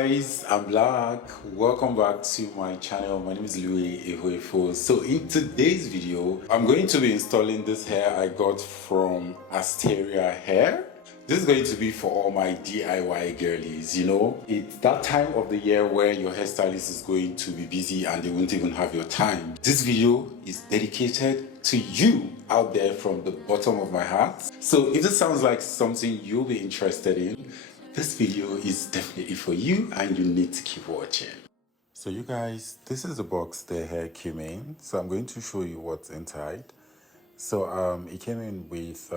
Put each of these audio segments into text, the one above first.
guys, I'm Black. Welcome back to my channel. My name is Louis Ehoefo. So in today's video, I'm going to be installing this hair I got from ASTERIA Hair. This is going to be for all my DIY girlies, you know. It's that time of the year where your hairstylist is going to be busy and they won't even have your time. This video is dedicated to you out there from the bottom of my heart. So if this sounds like something you'll be interested in, this video is definitely for you and you need to keep watching. So you guys, this is the box the hair came in. So I'm going to show you what's inside. So it came in with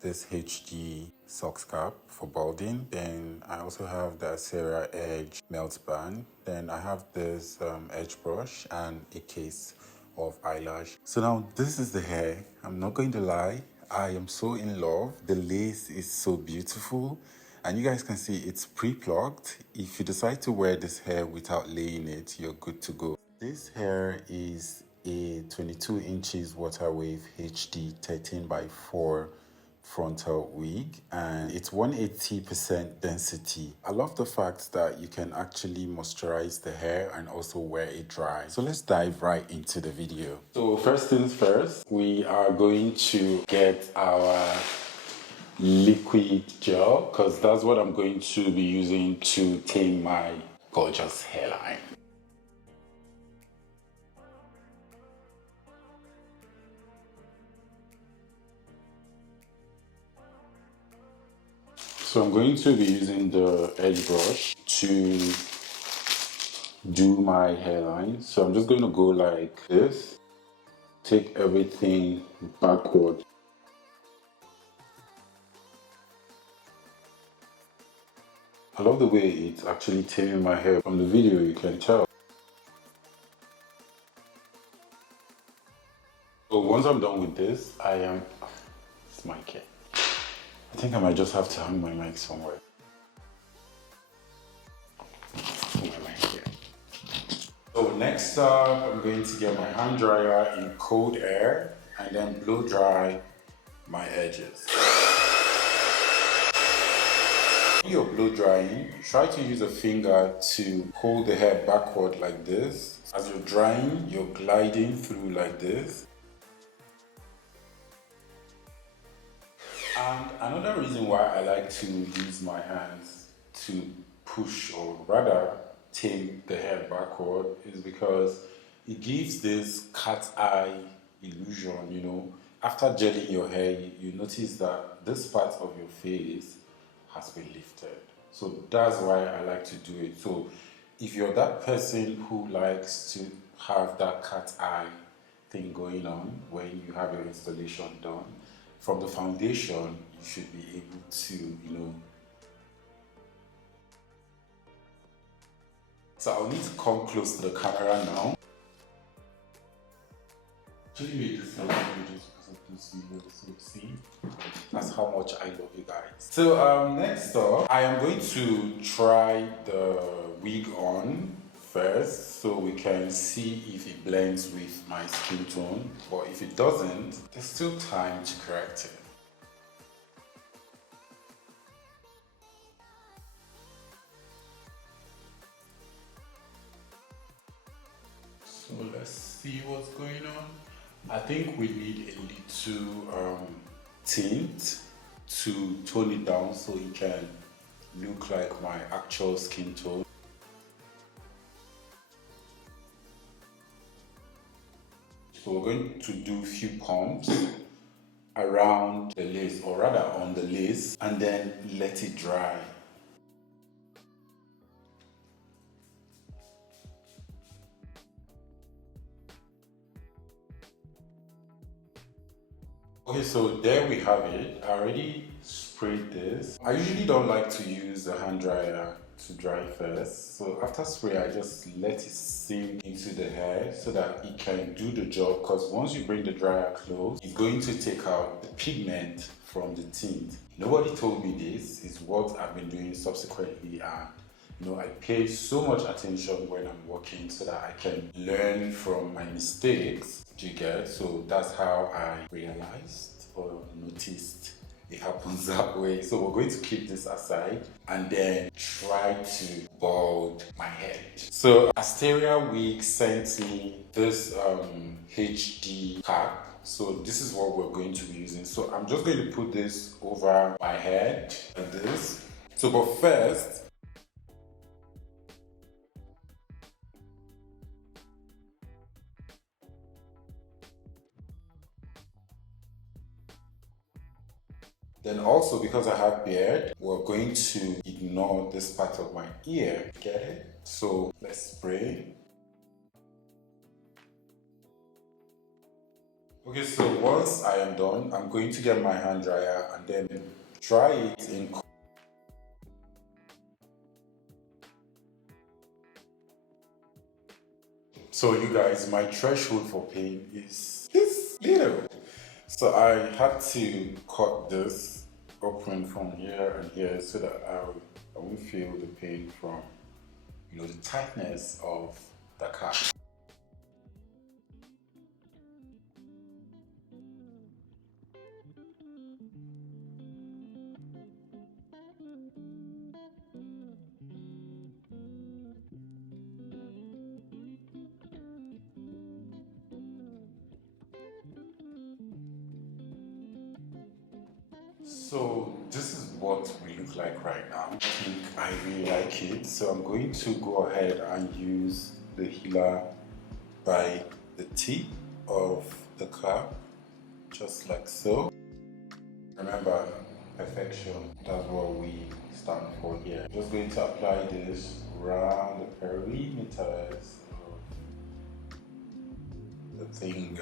this HD socks cap for balding. Then I also have the ASTERIA Edge melt band. Then I have this edge brush and a case of eyelash. So now this is the hair. I'm not going to lie, I am so in love. The lace is so beautiful. And you guys can see it's pre-plucked. If you decide to wear this hair without laying it, you're good to go. This hair is a 22 inches water wave HD 13x4 frontal wig, and it's 180% density. I love the fact that you can actually moisturize the hair and also wear it dry. So let's dive right into the video. So first things first, we are going to get our liquid gel, because that's what I'm going to be using to tame my gorgeous hairline. So I'm going to be using the edge brush to do my hairline. So I'm just going to go like this, take everything backward. I love the way it's actually taming my hair. From the video you can tell. So once I'm done with this, it's my kit. I think I might just have to hang my mic somewhere. Put my mic here. So next up, I'm going to get my hand dryer in cold air and then blow dry my edges. When you're blow drying, try to use a finger to hold the hair backward like this. As you're drying, you're gliding through like this. And another reason why I like to use my hands to push, or rather tame the hair backward, is because it gives this cat's eye illusion, you know. After gelling your hair, you notice that this part of your face has been lifted. So that's why I like to do it. So if you're that person who likes to have that cat's eye thing going on when you have your installation done, from the foundation you should be able to, you know. So I'll need to come close to the camera now. Actually made this videos because of this video, so see, that's how much I love you guys. So next up, I am going to try the wig on first so we can see if it blends with my skin tone, or if it doesn't, there's still time to correct it. So let's see what's going on. I think we need a little tint to tone it down so it can look like my actual skin tone. So we're going to do a few pumps around the lace, or rather on the lace, and then let it dry. Okay, so there we have it. I already sprayed this. I usually don't like to use a hand dryer to dry first. So after spray, I just let it sink into the hair so that it can do the job, because once you bring the dryer close, it's going to take out the pigment from the tint. Nobody told me this, is what I've been doing subsequently, and you know, I pay so much attention when I'm working so that I can learn from my mistakes. Do you get? So that's how I realized or noticed it happens that way. So we're going to keep this aside and then try to bald my head. So Asteria Week sent me this HD cap. So this is what we're going to be using. So I'm just going to put this over my head like this. So but first, then also because I have beard, we're going to ignore this part of my ear. Get it? So let's spray. Okay, so once I am done, I'm going to get my hand dryer and then dry it in. So you guys, my threshold for pain is this little. So I had to cut this open from here and here so that I won't feel the pain from, the tightness of the cap. So this is what we look like right now. I think I really like it. So I'm going to go ahead and use the healer by the tip of the cap, just like so. Remember, perfection, that's what we stand for here. I'm just going to apply this around the perimeters of the thing.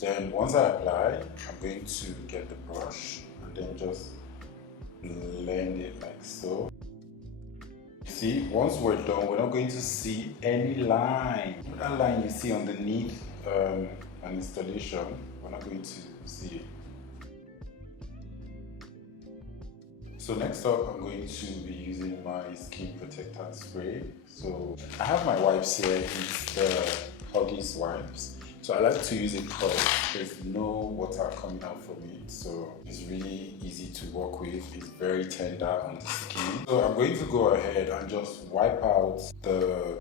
Then once I apply, I'm going to get the brush and then just blend it like so. See, once we're done, we're not going to see any line. That line you see underneath an installation, we're not going to see it. So next up, I'm going to be using my skin protectant spray. So I have my wipes here, it's the Huggies wipes. So I like to use it because there's no water coming out from it. So it's really easy to work with. It's very tender on the skin. So I'm going to go ahead and just wipe out the,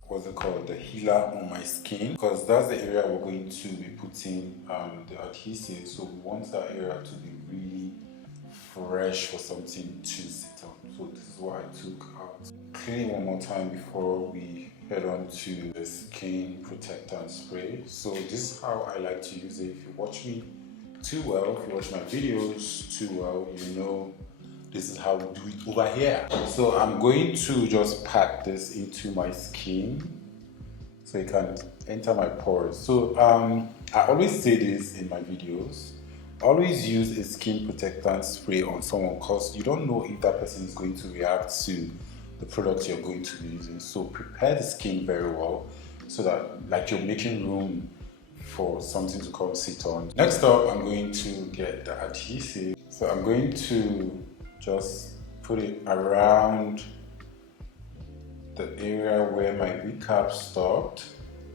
the healer on my skin. Because that's the area we're going to be putting the adhesive. So we want that area to be really fresh for something to sit on. So this is what I took out. Clean one more time before we head on to the skin protectant spray. So this is how I like to use it. If you watch me too well, if you watch my videos too well, you know this is how we do it over here. So I'm going to just pat this into my skin so it can enter my pores. So I always say this in my videos. Always use a skin protectant spray on someone because you don't know if that person is going to react to the product you're going to be using. So prepare the skin very well so that like you're making room for something to come sit on. Next up, I'm going to get the adhesive. So I'm going to just put it around the area where my wig cap stopped.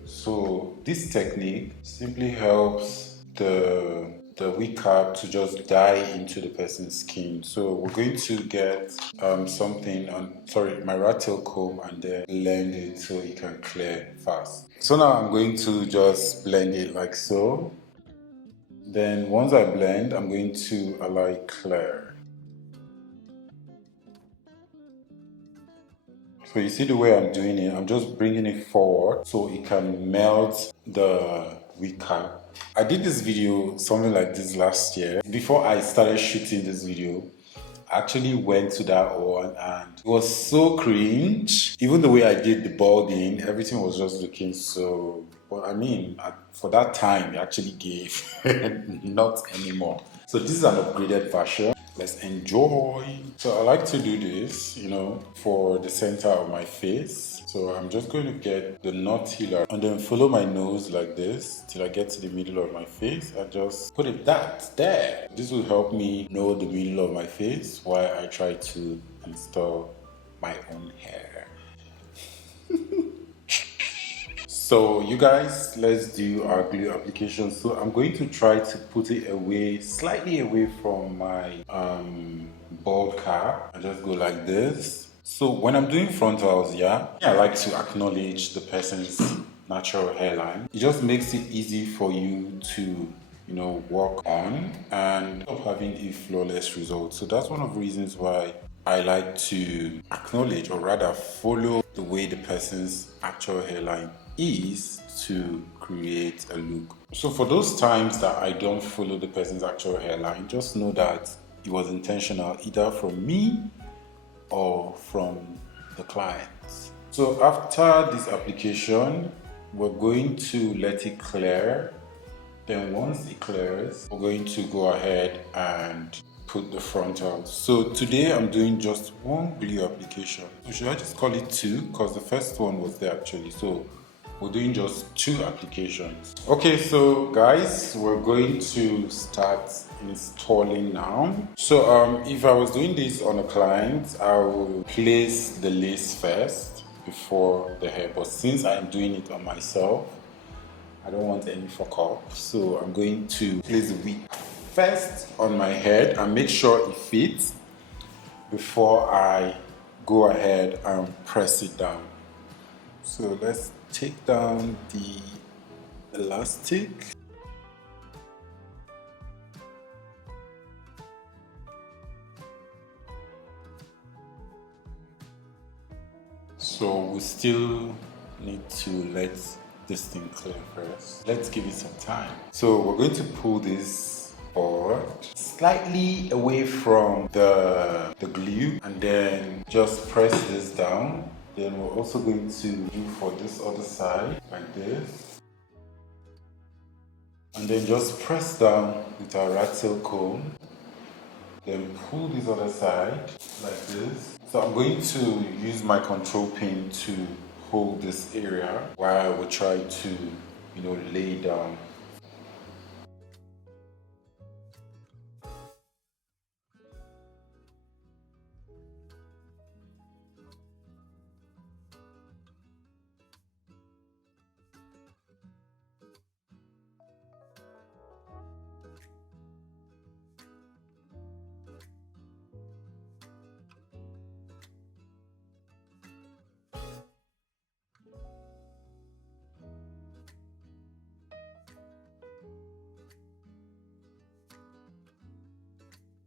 So this technique simply helps the wig cap to just dye into the person's skin. So we're going to get something on, my rat tail comb and then blend it so it can clear fast. So now I'm going to just blend it like so. Then once I blend, I'm going to allow it clear. So you see the way I'm doing it, I'm just bringing it forward so it can melt the wig cap. I did this video, something like this last year. Before I started shooting this video, I actually went to that one and it was so cringe. Even the way I did the balding, everything was just looking so... But I mean, for that time, it actually gave, not anymore. So this is an upgraded version. Let's enjoy. So I like to do this, for the center of my face. So I'm just going to get the knot healer and then follow my nose like this till I get to the middle of my face. I just put it there. This will help me know the middle of my face while I try to install my own hair. So you guys, let's do our glue application. So I'm going to try to put it away, slightly away from my bald cap. I just go like this. So when I'm doing frontals, I like to acknowledge the person's natural hairline. It just makes it easy for you to, work on and stop having a flawless result. So that's one of the reasons why I like to acknowledge, or rather follow the way the person's actual hairline is to create a look. So for those times that I don't follow the person's actual hairline, just know that it was intentional, either from me or from the client. So after this application, we're going to let it clear. Then once it clears, we're going to go ahead and put the frontal. So today I'm doing just one glue application. So should I just call it two? Because the first one was there actually. So we're doing just two applications. Okay, so guys, we're going to start installing now. So if I was doing this on a client, I will place the lace first before the hair. But since I'm doing it on myself, I don't want any fuck up. So I'm going to place the wig first on my head and make sure it fits before I go ahead and press it down. So let's take down the elastic. So we still need to let this thing clear first. Let's give it some time. So we're going to pull this forward slightly away from the glue and then just press this down. Then we're also going to do for this other side like this. And then just press down with our rat tail comb. Then pull this other side like this. So I'm going to use my control pin to hold this area while we try to, lay down.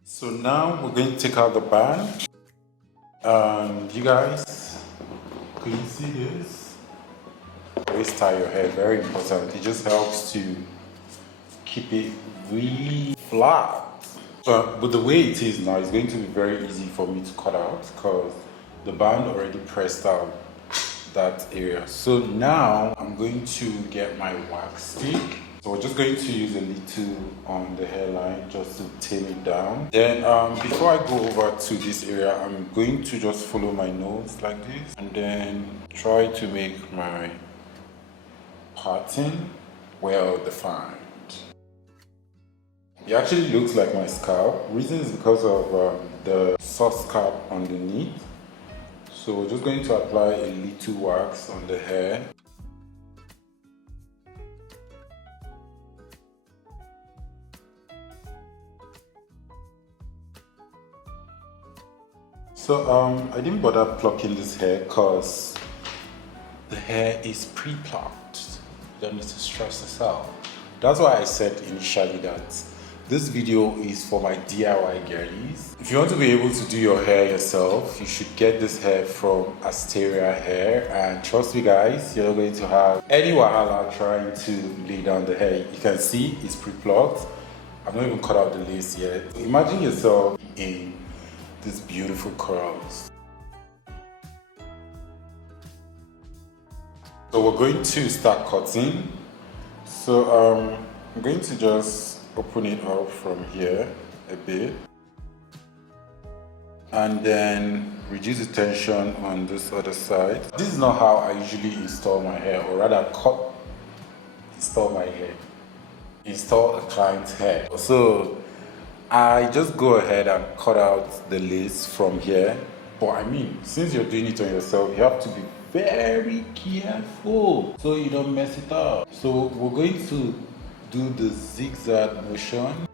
So now we're going to take out the band. You guys, can you see this? Always tie your hair, very important. It just helps to keep it really flat. So, but the way it is now, it's going to be very easy for me to cut out because the band already pressed out that area. So now I'm going to get my wax stick. So we're just going to use a little on the hairline just to tame it down. Then before I go over to this area, I'm going to just follow my nose like this and then try to make my pattern well defined. It actually looks like my scalp. Reason is because of the soft scalp underneath. So we're just going to apply a little wax on the hair. So I didn't bother plucking this hair because the hair is pre-plucked. You don't need to stress this out. That's why I said initially that this video is for my DIY girlies. If you want to be able to do your hair yourself, you should get this hair from ASTERIA Hair. And trust me guys, you're not going to have any wahala trying to lay down the hair. You can see it's pre-plucked. I've not even cut out the lace yet. Imagine yourself in these beautiful curls. So we're going to start cutting. So I'm going to just open it up from here a bit and then reduce the tension on this other side. This is not how I usually install my hair, or rather install a client's hair. So I just go ahead and cut out the lace from here. But I mean, since you're doing it on yourself, you have to be very careful so you don't mess it up. So we're going to do the zigzag motion.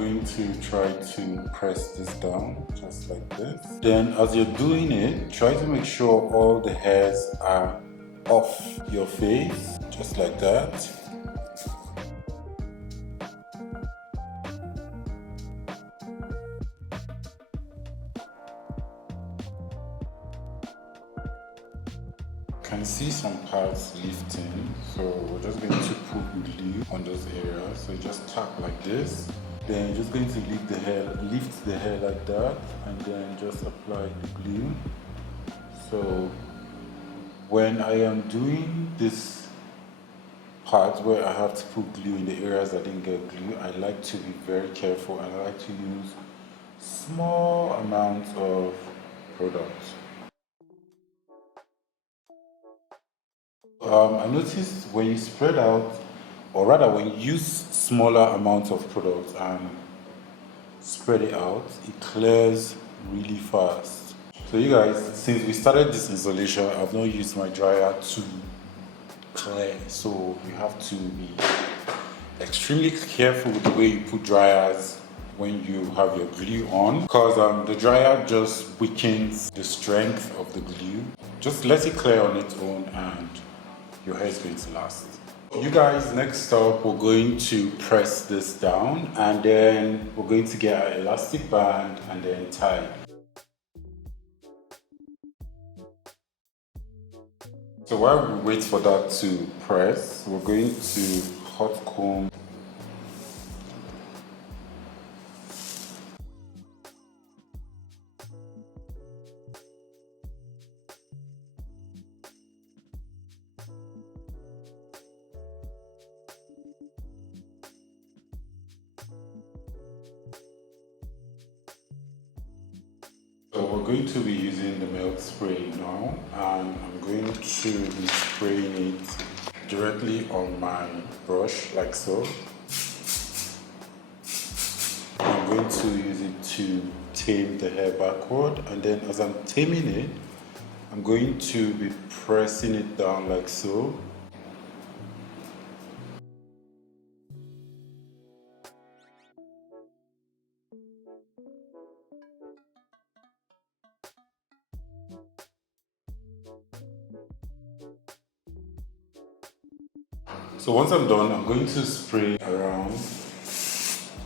going to try to press this down just like this. Then as you're doing it, try to make sure all the hairs are off your face, just like that. Can see some parts lifting, so we're just going to put glue on those areas. So you just tap like this, then you're just going to lift the hair like that, and then just apply the glue. So when I am doing this part where I have to put glue in the areas I didn't get glue, I like to be very careful, and I like to use small amounts of product. I noticed when you spread out, or rather when you use smaller amounts of product and spread it out, it clears really fast. So you guys, since we started this installation, I've not used my dryer to clear, so you have to be extremely careful with the way you put dryers when you have your glue on, because the dryer just weakens the strength of the glue. Just let it clear on its own and your hair is going to last. You guys, next up we're going to press this down, and then we're going to get our elastic band and then tie. So while we wait for that to press, we're going to hot comb. So we're going to be using the milk spray now, and I'm going to be spraying it directly on my brush like so. I'm going to use it to tame the hair backward, and then as I'm taming it, I'm going to be pressing it down like so. So once I'm done, I'm going to spray around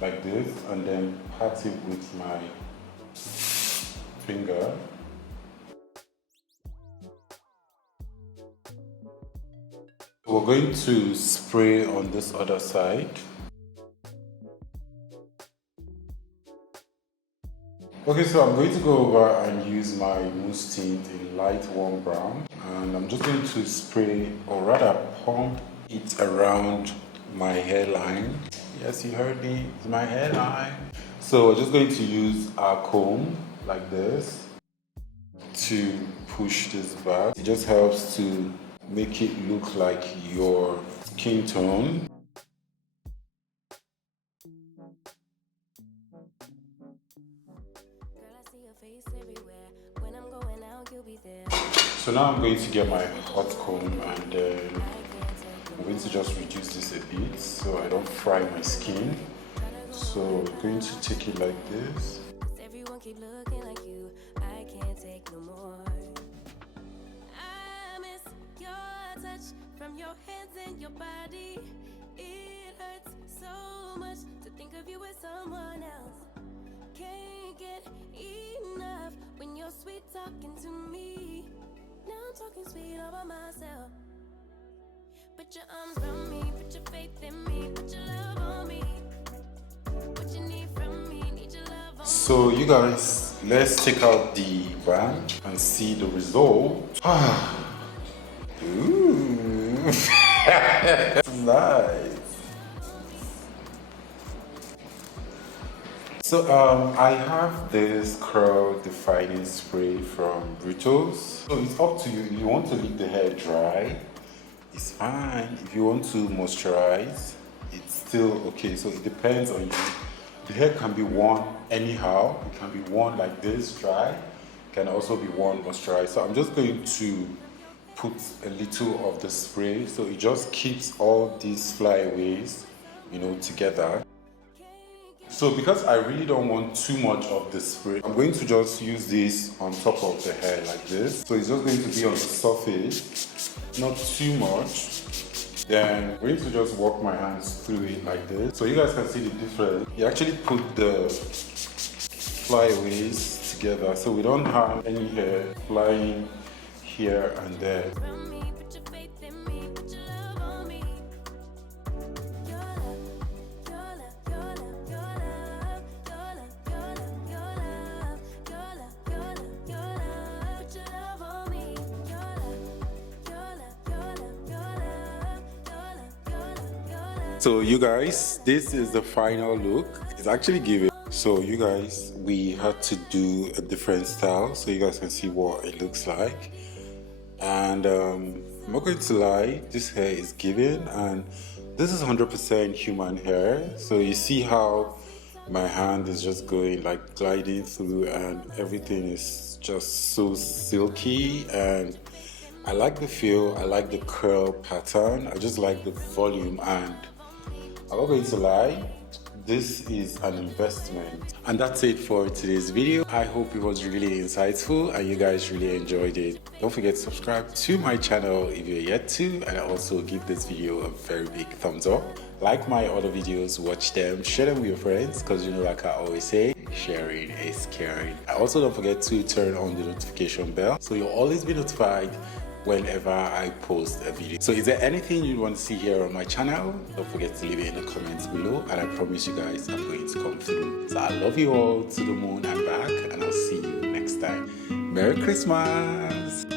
like this and then pat it with my finger. We're going to spray on this other side. Okay, so I'm going to go over and use my mousse tint in light warm brown, and I'm just going to spray, or rather pump it around my hairline. Yes, you heard me, it's my hairline. So we're just going to use our comb like this to push this back. It just helps to make it look like your skin tone. So now I'm going to get my hot comb, and I'm going to just reduce this a bit so I don't fry my skin. So I'm going to take it like this. Everyone keep looking like you. I can't take no more. I miss your touch from your hands and your body. It hurts so much to think of you as someone else. Can't get enough when you're sweet talking to me. Now I'm talking sweet all by myself. Put your arms around me, put your faith in me, put your love on me. What you need from me, need your love on me. So you guys, let's take out the band and see the result. Ooh. Nice. So I have this curl defining spray from Brutos. So it's up to you. If you want to leave the hair dry, it's fine. If you want to moisturize, it's still okay. So it depends on you. The hair can be worn anyhow. It can be worn like this, dry. It can also be worn moisturized. So I'm just going to put a little of the spray, so it just keeps all these flyaways, together. So because I really don't want too much of the spray, I'm going to just use this on top of the hair like this. So it's just going to be on the surface, not too much. Then I'm going to just walk my hands through it like this. So you guys can see the difference. You actually put the flyaways together so we don't have any hair flying here and there. So you guys, this is the final look. It's actually giving. So you guys, we had to do a different style so you guys can see what it looks like. And I'm not going to lie, this hair is giving, and this is 100% human hair. So you see how my hand is just going like gliding through and everything is just so silky, and I like the feel, I like the curl pattern, I just like the volume, and I'm not going to lie, this is an investment. And that's it for today's video. I hope it was really insightful and you guys really enjoyed it. Don't forget to subscribe to my channel if you're yet to, and also give this video a very big thumbs up. Like my other videos, watch them, share them with your friends, because you know, like I always say, sharing is caring. Also don't forget to turn on the notification bell so you'll always be notified whenever I post a video. So is there anything you want to see here on my channel? Don't forget to leave it in the comments below, and I promise you guys I'm going to come through. So I love you all to the moon and back, and I'll see you next time. Merry Christmas!